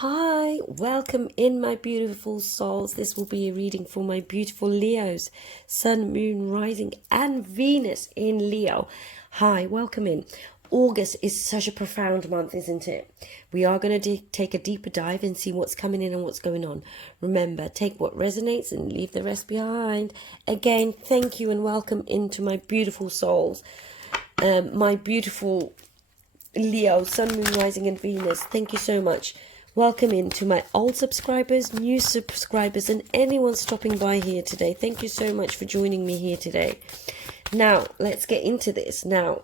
Hi, welcome in my beautiful souls. This will be a reading for my beautiful Leos, Sun, Moon, Rising and Venus in Leo. Hi, welcome in. August is such a profound month, isn't it? We are going to take a deeper dive and see what's coming in and what's going on. Remember, take what resonates and leave the rest behind. Again, thank you and welcome into my beautiful souls. My beautiful Leo, Sun, Moon, Rising and Venus. Thank you so much. Welcome in to my old subscribers, new subscribers, and anyone stopping by here today. Thank you so much for joining me here today. Now, let's get into this. Now,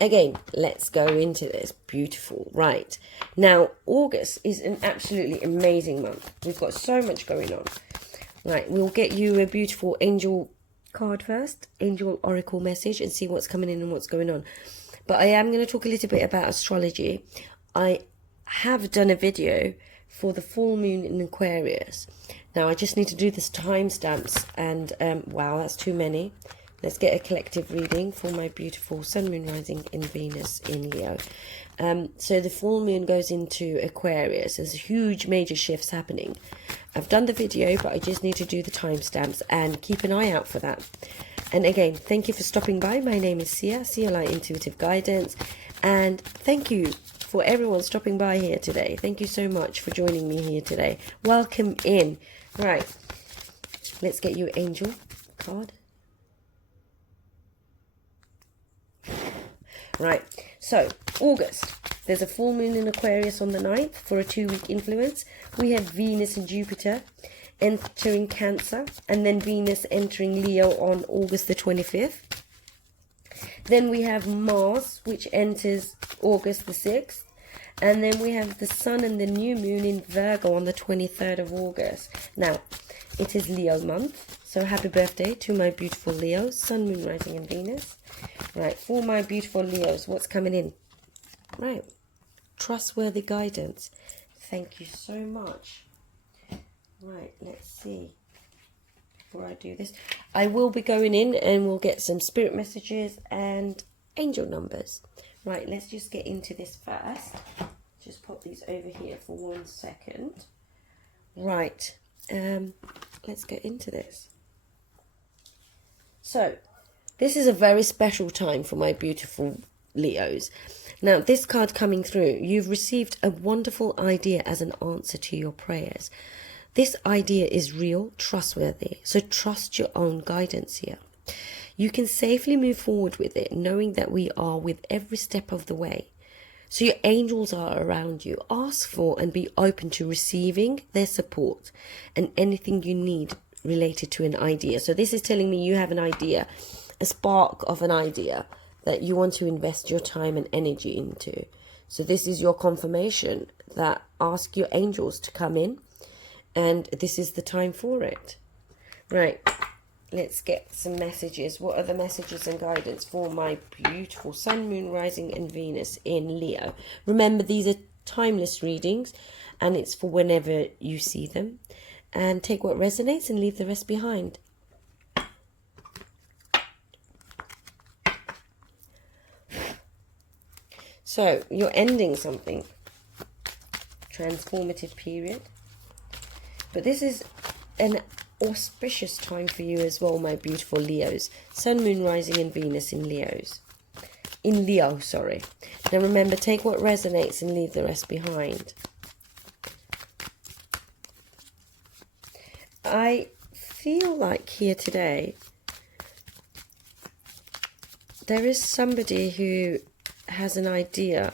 again, let's go into this. Beautiful. Right. Now, August is an absolutely amazing month. We've got so much going on. Right, we'll get you a beautiful angel card first, angel oracle message, and see what's coming in and what's going on. But I am going to talk a little bit about astrology. I have done a video for the full moon in Aquarius. Now I just need to do this timestamps, and wow, that's too many. Let's get a collective reading for my beautiful Sun, Moon, Rising in Venus in Leo. So the full moon goes into Aquarius. There's huge major shifts happening. I've done the video, but I just need to do the timestamps and keep an eye out for that. And again, thank you for stopping by. My name is Sia Light Intuitive Guidance. And thank you for everyone stopping by here today. Thank you so much for joining me here today. Welcome in. Right, let's get you angel card. Right, so August, there's a full moon in Aquarius on the 9th for a 2-week influence. We have Venus and Jupiter entering Cancer, and then Venus entering Leo on August the 25th. Then we have Mars, which enters August the 6th. And then we have the Sun and the new moon in Virgo on the 23rd of August. Now, it is Leo month, so happy birthday to my beautiful Leos, Sun, Moon, Rising and Venus. Right, for my beautiful Leos, what's coming in? Right, trustworthy guidance. Thank you so much. Right, let's see. Before I do this, I will be going in and we'll get some spirit messages and angel numbers. Right, let's just get into this first. Just pop these over here for 1 second. Right, let's get into this. So, this is a very special time for my beautiful Leos. Now, this card coming through, you've received a wonderful idea as an answer to your prayers. This idea is real, trustworthy, so trust your own guidance here. You can safely move forward with it, knowing that we are with every step of the way. So your angels are around you. Ask for and be open to receiving their support and anything you need related to an idea. So this is telling me you have an idea, a spark of an idea that you want to invest your time and energy into. So this is your confirmation that ask your angels to come in, and this is the time for it. Right, let's get some messages. What are the messages and guidance for my beautiful Sun, Moon, Rising and Venus in Leo? Remember, these are timeless readings, and it's for whenever you see them. And take what resonates and leave the rest behind. So, you're ending something. Transformative period. But this is an auspicious time for you as well, my beautiful Leos. Sun, Moon, Rising and Venus in Leos. In Leo, sorry. Now remember, take what resonates and leave the rest behind. I feel like here today, there is somebody who has an idea,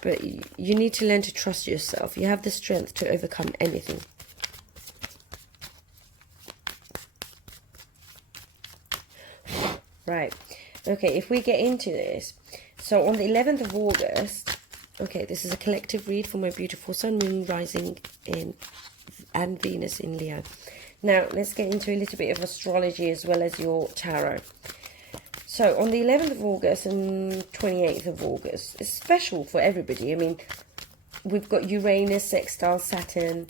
but you need to learn to trust yourself. You have the strength to overcome anything. Right. Okay, if we get into this. So on the 11th of August, okay, this is a collective read for my beautiful Sun, Moon, Rising in and Venus in Leo. Now, let's get into a little bit of astrology as well as your tarot. So, on the 11th of August and 28th of August, it's special for everybody. I mean, we've got Uranus, sextile Saturn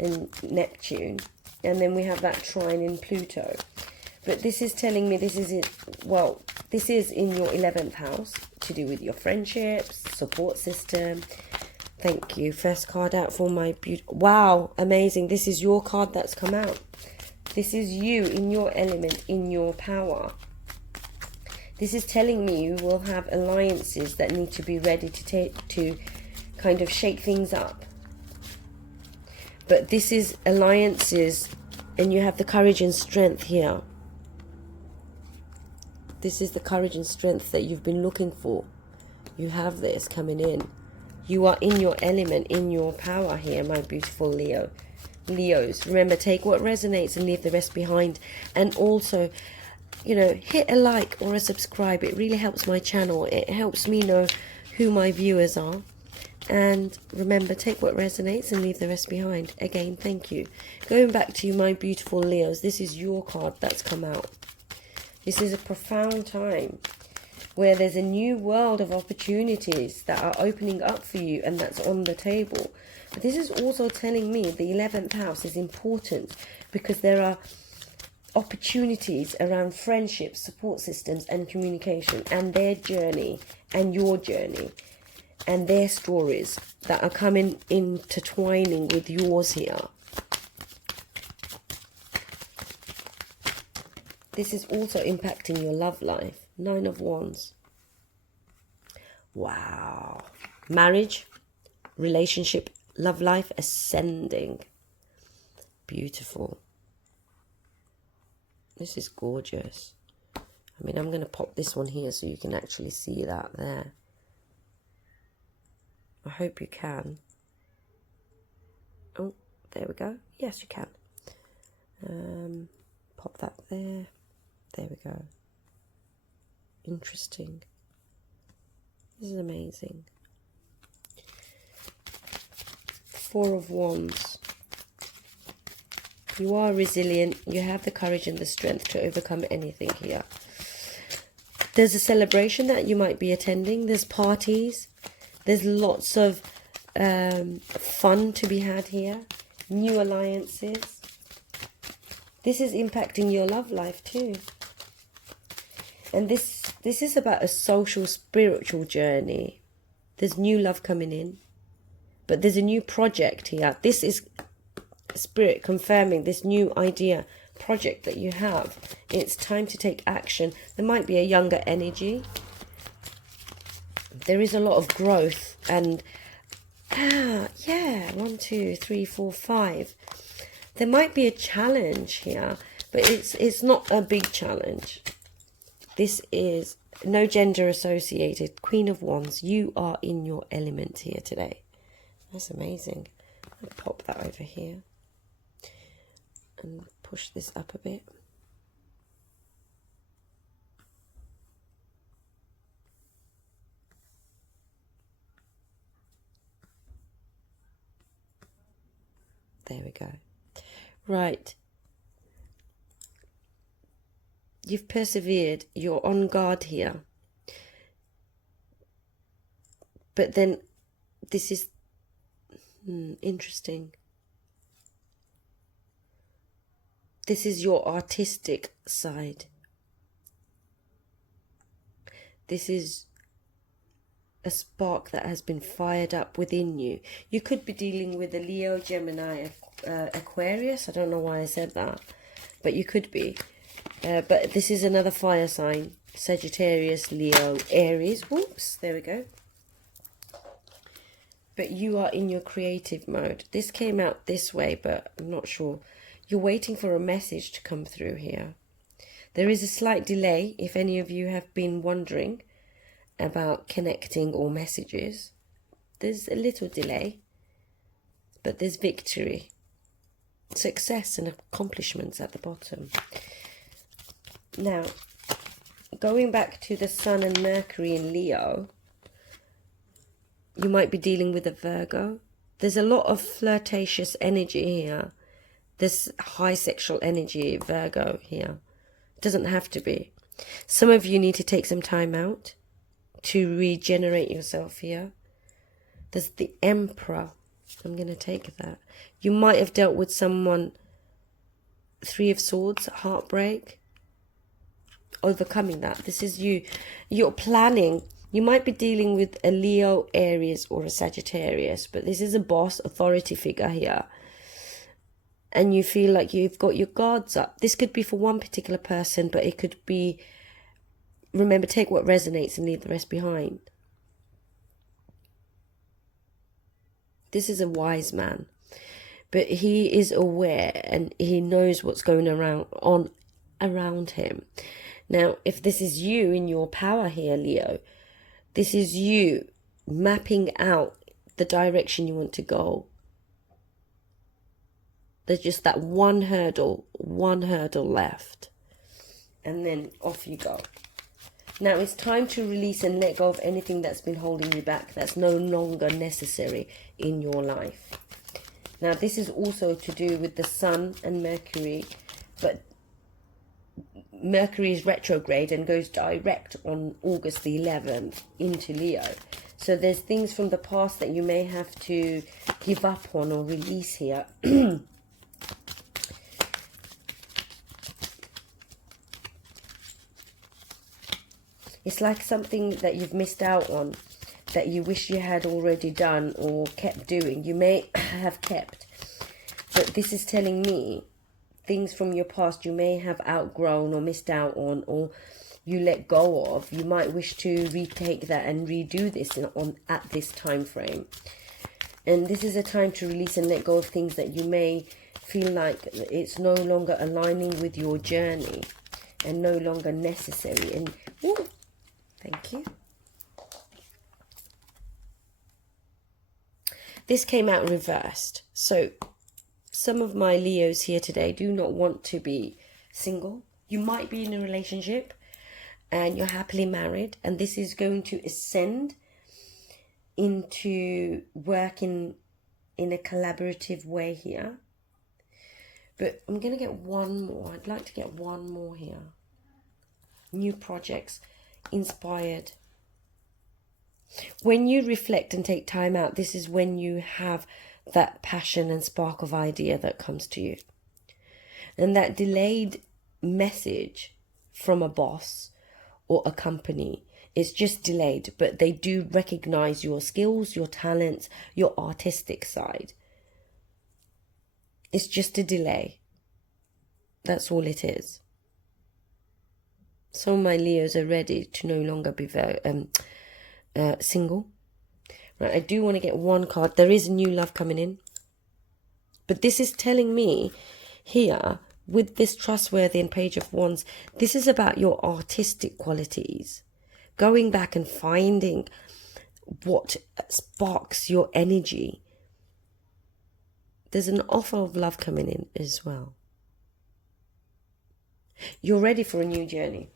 and Neptune. And then we have that trine in Pluto. But this is telling me this is it. Well, this is in your 11th house, to do with your friendships, support system. Thank you. First card out for my beautiful. Wow, amazing. This is your card that's come out. This is you in your element, in your power. This is telling me you will have alliances that need to be ready to kind of shake things up. But this is alliances, and you have the courage and strength here. This is the courage and strength that you've been looking for. You have this coming in. You are in your element, in your power here, my beautiful Leos. Remember, take what resonates and leave the rest behind. And also, you know, hit a like or a subscribe. It really helps my channel. It helps me know who my viewers are. And remember, take what resonates and leave the rest behind. Again, thank you. Going back to you, my beautiful Leos, this is your card that's come out. This is a profound time where there's a new world of opportunities that are opening up for you, and that's on the table. But this is also telling me the 11th house is important, because there are opportunities around friendships, support systems, and communication, and their journey and your journey, and their stories that are coming intertwining with yours here. This is also impacting your love life. 9 of Wands. Wow. Marriage, relationship, love life ascending. Beautiful. This is gorgeous. I mean, I'm going to pop this one here so you can actually see that there. I hope you can. Oh, there we go. Yes, you can. Pop that there. There we go. Interesting. This is amazing. 4 of Wands. You are resilient. You have the courage and the strength to overcome anything here. There's a celebration that you might be attending. There's parties. There's lots of fun to be had here. New alliances. This is impacting your love life too. And this is about a social, spiritual journey. There's new love coming in. But there's a new project here. This is Spirit confirming this new idea, project that you have. It's time to take action. There might be a younger energy. There is a lot of growth. And, yeah, 1, 2, 3, 4, 5. There might be a challenge here, but it's not a big challenge. This is no gender associated. Queen of Wands, you are in your element here today. That's amazing. I'll pop that over here and push this up a bit. There we go. Right. You've persevered. You're on guard here. But then this is interesting. This is your artistic side. This is a spark that has been fired up within you. You could be dealing with a Leo, Gemini, Aquarius. I don't know why I said that, but you could be. But this is another fire sign. Sagittarius, Leo, Aries. Whoops, there we go. But you are in your creative mode. This came out this way, but I'm not sure. You're waiting for a message to come through here. There is a slight delay, if any of you have been wondering about connecting or messages. There's a little delay, but there's victory, success and accomplishments at the bottom. Now, going back to the Sun and Mercury in Leo, you might be dealing with a Virgo. There's a lot of flirtatious energy here. There's high sexual energy, Virgo here. Doesn't have to be. Some of you need to take some time out to regenerate yourself here. There's the Emperor. I'm going to take that. You might have dealt with someone, 3 of Swords, heartbreak. overcoming that. This is you're planning. You might be dealing with a Leo, Aries, or a Sagittarius, but this is a boss, authority figure here. And you feel like you've got your guards up. This could be for one particular person, but it could be, remember, take what resonates and leave the rest behind. This is a wise man, but he is aware and he knows what's going around him. Now, if this is you in your power here, Leo, this is you mapping out the direction you want to go. There's just that one hurdle left. And then off you go. Now it's time to release and let go of anything that's been holding you back, that's no longer necessary in your life. Now this is also to do with the Sun and Mercury, but Mercury is retrograde and goes direct on August the 11th into Leo. So there's things from the past that you may have to give up on or release here. It's like something that you've missed out on, that you wish you had already done or kept doing. You may have kept, but this is telling me things from your past you may have outgrown or missed out on, or you let go of. You might wish to retake that and redo this at this time frame. And this is a time to release and let go of things that you may feel like it's no longer aligning with your journey and no longer necessary. And ooh, thank you. This came out reversed. So some of my Leos here today do not want to be single. You might be in a relationship and you're happily married, and this is going to ascend into working in a collaborative way here. But I'm going to get one more. I'd like to get one more here. New projects, inspired. When you reflect and take time out, this is when you have that passion and spark of idea that comes to you. And that delayed message from a boss or a company is just delayed, but they do recognize your skills, your talents, your artistic side. It's just a delay. That's all it is. Some of my Leos are ready to no longer be single. Right, I do want to get one card. There is new love coming in. But this is telling me here, with this trustworthy and Page of Wands, this is about your artistic qualities. Going back and finding what sparks your energy. There's an offer of love coming in as well. You're ready for a new journey.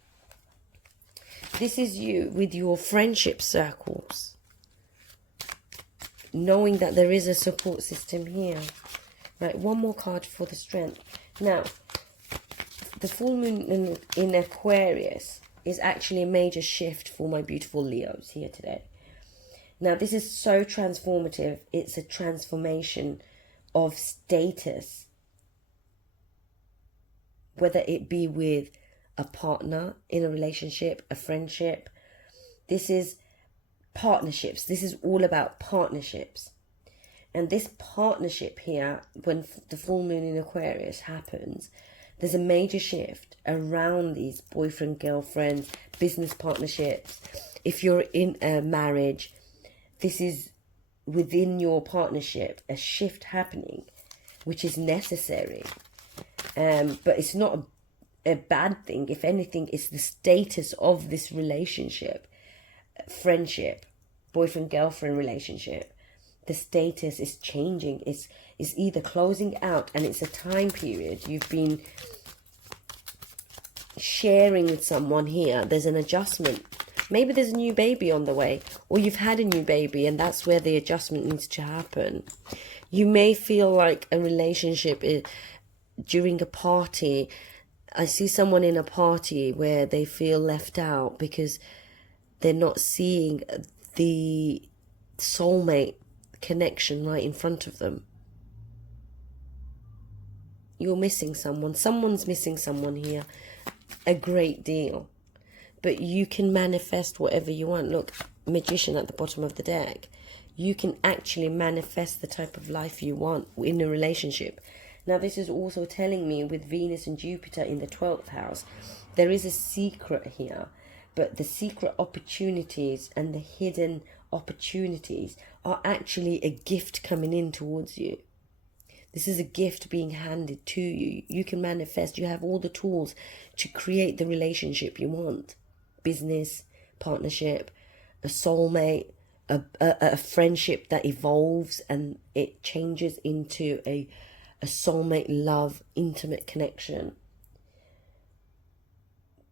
This is you with your friendship circles, knowing that there is a support system here. Right, one more card for the strength. Now, the full moon in Aquarius is actually a major shift for my beautiful Leos here today. Now, this is so transformative. It's a transformation of status, whether it be with a partner in a relationship, a friendship. This is partnerships. This is all about partnerships. And this partnership here, when the full moon in Aquarius happens, there's a major shift around these boyfriend, girlfriend, business partnerships. If you're in a marriage, this is within your partnership, a shift happening, which is necessary. But it's not a bad thing. If anything, it's the status of this relationship, friendship, boyfriend-girlfriend relationship. The status is changing. It's either closing out, and it's a time period you've been sharing with someone here. There's an adjustment. Maybe there's a new baby on the way, or you've had a new baby, and that's where the adjustment needs to happen. You may feel like a relationship is during a party. I see someone in a party where they feel left out because they're not seeing the soulmate connection right in front of them. You're missing someone. Someone's missing someone here. a great deal. But you can manifest whatever you want. Look, Magician at the bottom of the deck. You can actually manifest the type of life you want in a relationship. Now, this is also telling me with Venus and Jupiter in the 12th house, there is a secret here. But the secret opportunities and the hidden opportunities are actually a gift coming in towards you. This is a gift being handed to you. You can manifest. You have all the tools to create the relationship you want. Business, partnership, a soulmate, a friendship that evolves and it changes into a soulmate love, intimate connection.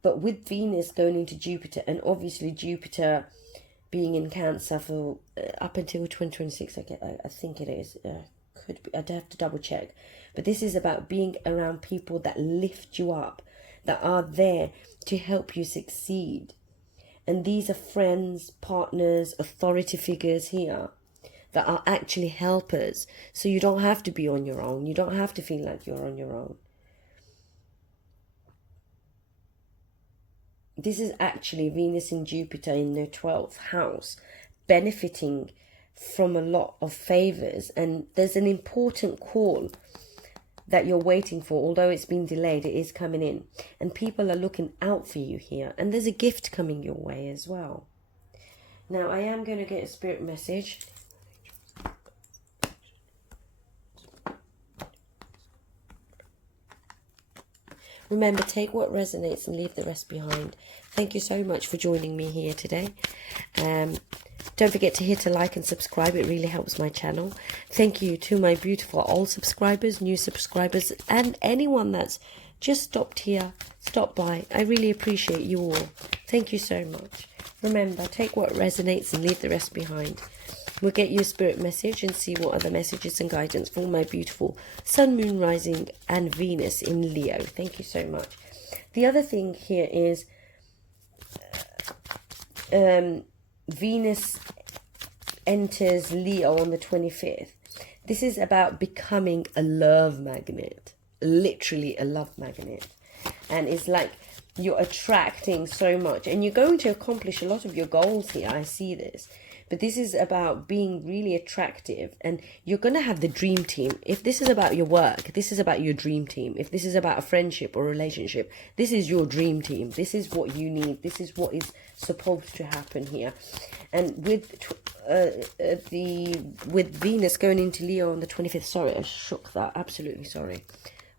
But with Venus going into Jupiter, and obviously Jupiter being in Cancer for up until 2026, I think it is. Could be. I'd have to double check. But this is about being around people that lift you up, that are there to help you succeed. And these are friends, partners, authority figures here that are actually helpers. So you don't have to be on your own. You don't have to feel like you're on your own. This is actually Venus and Jupiter in the 12th house, benefiting from a lot of favors. And there's an important call that you're waiting for. Although it's been delayed, it is coming in. And people are looking out for you here. And there's a gift coming your way as well. Now, I am going to get a spirit message. Remember, take what resonates and leave the rest behind. Thank you so much for joining me here today. Don't forget to hit a like and subscribe. It really helps my channel. Thank you to my beautiful old subscribers, new subscribers, and anyone that's just stopped by. I really appreciate you all. Thank you so much. Remember, take what resonates and leave the rest behind. We'll get you a spirit message and see what other messages and guidance for my beautiful Sun, Moon, Rising and Venus in Leo. Thank you so much. The other thing here is Venus enters Leo on the 25th. This is about becoming a love magnet. Literally a love magnet. And it's like you're attracting so much. And you're going to accomplish a lot of your goals here. I see this. But this is about being really attractive. And you're going to have the dream team. If this is about your work, this is about your dream team. If this is about a friendship or relationship, this is your dream team. This is what you need. This is what is supposed to happen here. And with Venus going into Leo on the 25th. Sorry, I shook that. Absolutely sorry.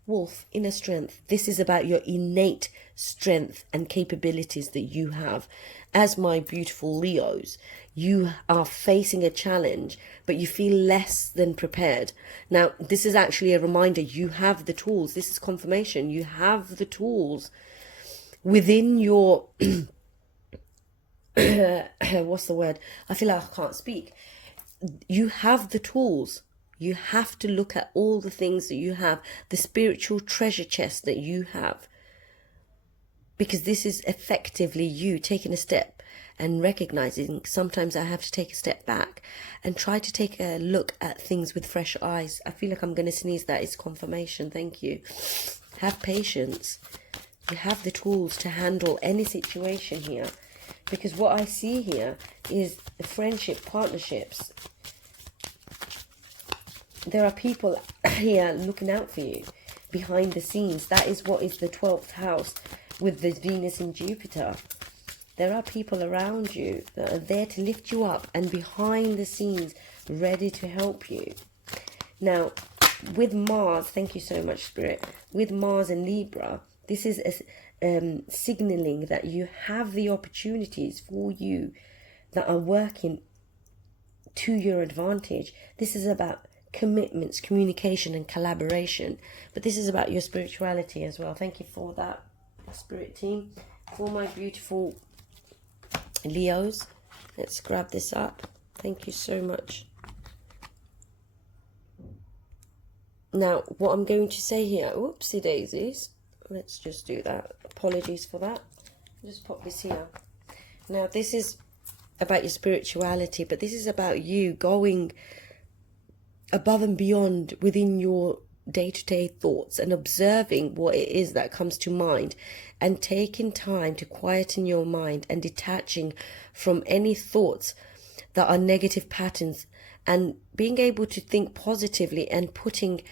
Wolf, inner strength. This is about your innate strength and capabilities that you have. As my beautiful Leos, you are facing a challenge, but you feel less than prepared. Now, this is actually a reminder. You have the tools. This is confirmation. You have the tools within your... what's the word? I feel like I can't speak. You have the tools. You have to look at all the things that you have, the spiritual treasure chest that you have. Because this is effectively you taking a step and recognizing sometimes I have to take a step back and try to take a look at things with fresh eyes. I feel like I'm going to sneeze. That is confirmation. Thank you. Have patience. You have the tools to handle any situation here. Because what I see here is friendship, partnerships. There are people here looking out for you behind the scenes. That is what is the 12th house with the Venus and Jupiter. There are people around you that are there to lift you up and behind the scenes ready to help you. Now, with Mars, thank you so much, Spirit. With Mars and Libra, this is signaling that you have the opportunities for you that are working to your advantage. This is about commitments, communication and collaboration, but this is about your spirituality as well. Thank you for that, Spirit team. For my beautiful Leos, let's grab this up. Thank you so much. Now, what I'm going to say here, whoopsie daisies, let's just do that. Apologies for that. Just pop this here. Now, this is about your spirituality, but this is about you going above and beyond within your day-to-day thoughts and observing what it is that comes to mind, and taking time to quieten your mind and detaching from any thoughts that are negative patterns, and being able to think positively and putting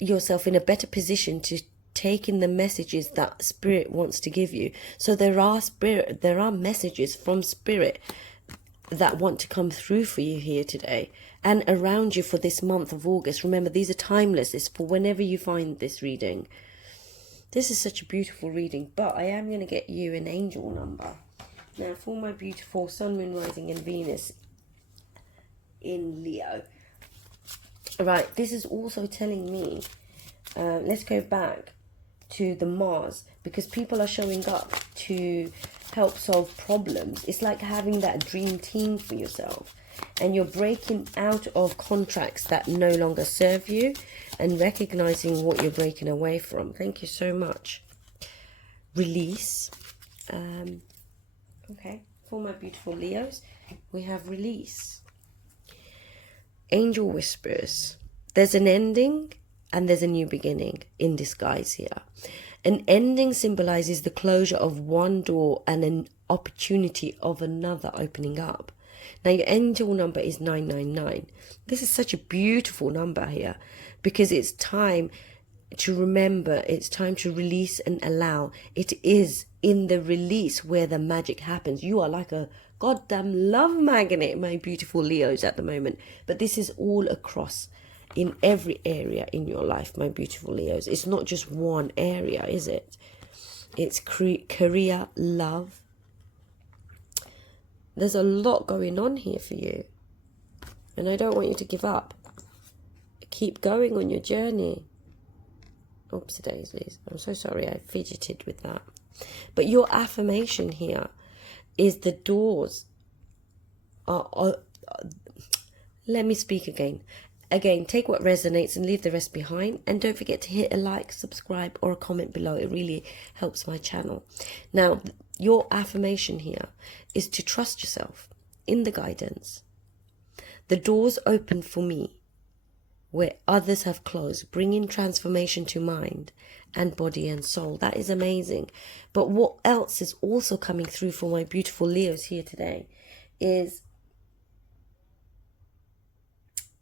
yourself in a better position to take in the messages that spirit wants to give you. So there are messages from spirit that want to come through for you here today and around you for this month of August. Remember, these are timeless. It's for whenever you find this reading. This is such a beautiful reading, but I am going to get you an angel number. Now, for my beautiful Sun, Moon, Rising and Venus in Leo. Right, this is also telling me, let's go back to the Mars, because people are showing up to help solve problems. It's like having that dream team for yourself, and you're breaking out of contracts that no longer serve you and recognizing what you're breaking away from. Thank you so much. Release. Okay, for my beautiful Leos, we have release. Angel whispers. There's an ending and there's a new beginning in disguise here. An ending symbolizes the closure of one door and an opportunity of another opening up. Now, your angel number is 999. This is such a beautiful number here, because it's time to remember, it's time to release and allow. It is in the release where the magic happens. You are like a goddamn love magnet, my beautiful Leos, at the moment. But this is all across in every area in your life, my beautiful Leos. It's not just one area, is it? It's career, love. There's a lot going on here for you, and I don't want you to give up. Keep going on your journey. Oops, daisies. I'm so sorry, I fidgeted with that. But your affirmation here is the doors are let me speak again. Again, take what resonates and leave the rest behind. And don't forget to hit a like, subscribe, or a comment below. It really helps my channel. Now, your affirmation here is to trust yourself in the guidance. The doors open for me where others have closed, bringing transformation to mind and body and soul. That is amazing. But what else is also coming through for my beautiful Leos here today is,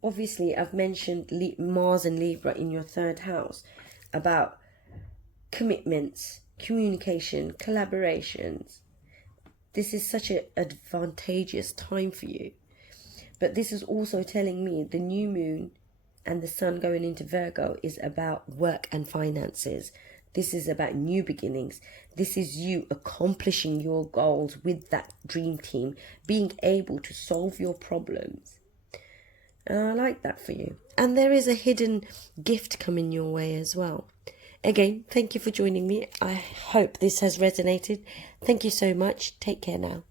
obviously, I've mentioned Mars and Libra in your 3rd house about commitments, communication, collaborations. This is such an advantageous time for you. But this is also telling me the new moon and the sun going into Virgo is about work and finances. This is about new beginnings. This is you accomplishing your goals with that dream team, being able to solve your problems. And I like that for you. And there is a hidden gift coming your way as well. Again, thank you for joining me. I hope this has resonated. Thank you so much. Take care now.